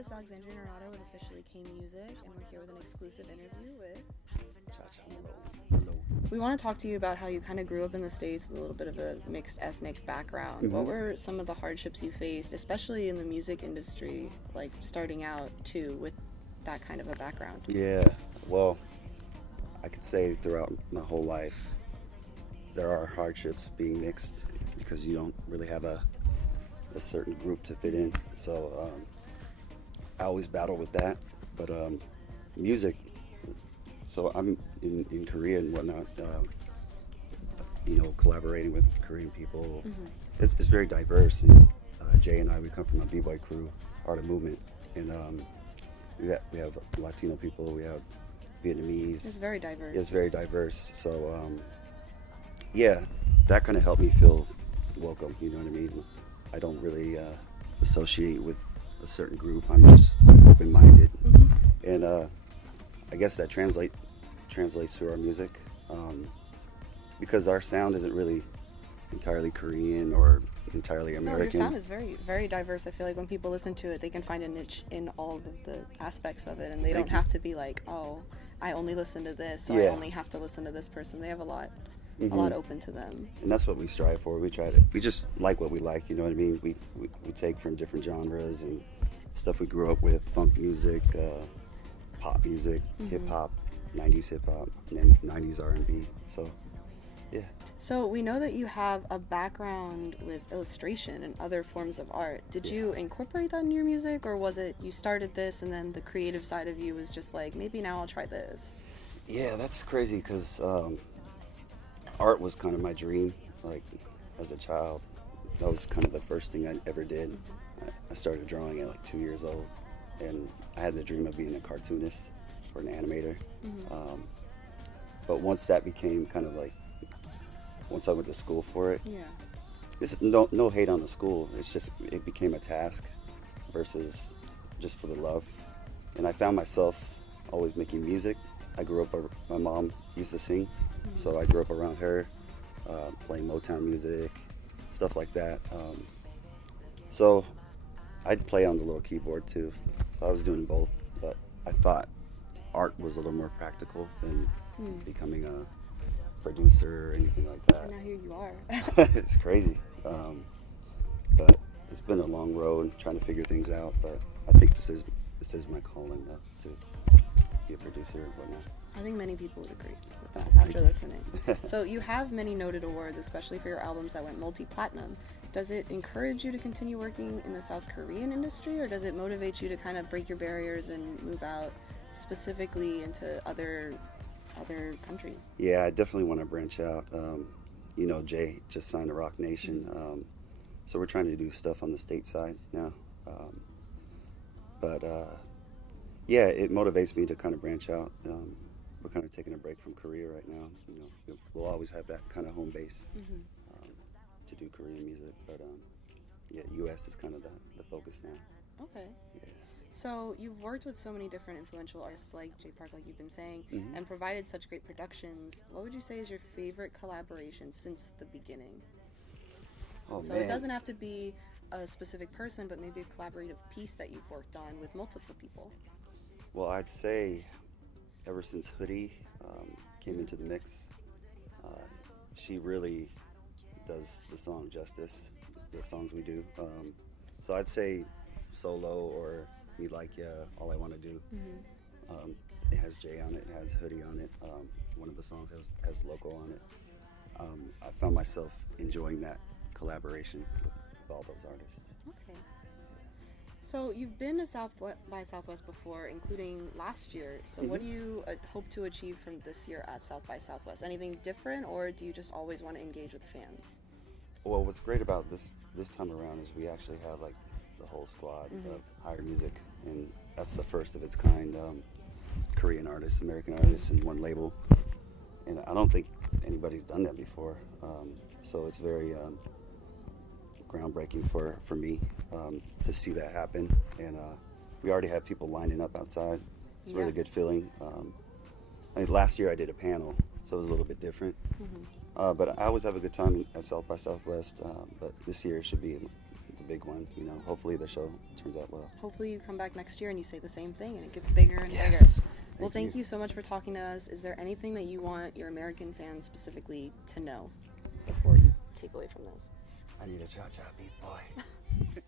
This is Alexandria Narado with officially KMUSIC, and we're here with an exclusive interview with Cha Cha Malone. Hello. We want to talk to you about how you kind of grew up in the States with a little bit of a mixed ethnic background. Mm-hmm. What were some of the hardships you faced, especially in the music industry, like starting out too with that kind of a background? Yeah, well, I could say throughout my whole life, there are hardships being mixed because you don't really have a certain group to fit in. So I always battle with that. But music, so I'm in Korea and whatnot, collaborating with Korean people. Mm-hmm. It's very diverse. And Jay and I, we come from a b-boy crew, Art of Movement. And we have Latino people, we have Vietnamese. It's very diverse. It's very diverse. So, yeah, that kind of helped me feel welcome, you know what I mean? I don't really associate with a certain group. I'm just open-minded. Mm-hmm. And I guess that translates through our music because our sound isn't really entirely Korean or entirely American. No, your sound is very, very diverse. I feel like when people listen to it, they can find a niche in all of the aspects of it, and they don't have to be like, oh, I only listen to this, so I only have to listen to this person. They have a lot open to them. And that's what we strive for. We just like what we like, you know what I mean? We take from different genres and stuff we grew up with, funk music, pop music, hip-hop, 90s hip-hop, and then 90s R&B. So, yeah. So we know that you have a background with illustration and other forms of art. Did you incorporate that in your music, or was it you started this and then the creative side of you was just like, maybe now I'll try this? Yeah, that's crazy because art was kind of my dream. Like, as a child, that was kind of the first thing I ever did. I started drawing at like 2 years old, and I had the dream of being a cartoonist or an animator. But once that became kind of like, once I went to school for it, it's no hate on the school. It's just it became a task versus just for the love. And I found myself always making music. I grew up, my mom used to sing, so I grew up around her, playing Motown music, stuff like that. So I'd play on the little keyboard too. So I was doing both, but I thought art was a little more practical than becoming a producer or anything like that. And now here you are. It's crazy. But it's been a long road trying to figure things out, but I think this is my calling to be a producer and whatnot. I think many people would agree with that after listening. So you have many noted awards, especially for your albums that went multi-platinum. Does it encourage you to continue working in the South Korean industry, or does it motivate you to kind of break your barriers and move out specifically into other countries? Yeah, I definitely want to branch out. Jay just signed to Rock Nation, so we're trying to do stuff on the state side now. Yeah, it motivates me to kind of branch out. We're kind of taking a break from Korea right now. We'll always have that kind of home base to do Korean music, but U.S. is kind of the focus now. Okay. Yeah. So you've worked with so many different influential artists like Jay Park, like you've been saying, and provided such great productions. What would you say is your favorite collaboration since the beginning? Oh, so man. It doesn't have to be a specific person, but maybe a collaborative piece that you've worked on with multiple people. Well, I'd say ever since Hoodie came into the mix, she really does the song justice, the songs we do. So I'd say Solo or Me Like Ya, All I Want to Do. It has Jay on it, it has Hoodie on it. One of the songs has Loco on it. I found myself enjoying that collaboration with all those artists. Okay. So you've been to South by Southwest before, including last year. So what do you hope to achieve from this year at South by Southwest? Anything different, or do you just always want to engage with fans? Well, what's great about this time around is we actually have like the whole squad of Higher Music, and that's the first of its kind. Korean artists, American artists, in one label, and I don't think anybody's done that before. So it's very groundbreaking for me to see that happen, and we already have people lining up outside. It's a really good feeling. Last year I did a panel, so it was a little bit different. But I always have a good time at South by Southwest. But this year should be the big one. You know, hopefully the show turns out well. Hopefully you come back next year and you say the same thing and it gets bigger and bigger. Well, thank you so much for talking to us. Is there anything that you want your American fans specifically to know before you take away from this? I need a cha-cha beat boy.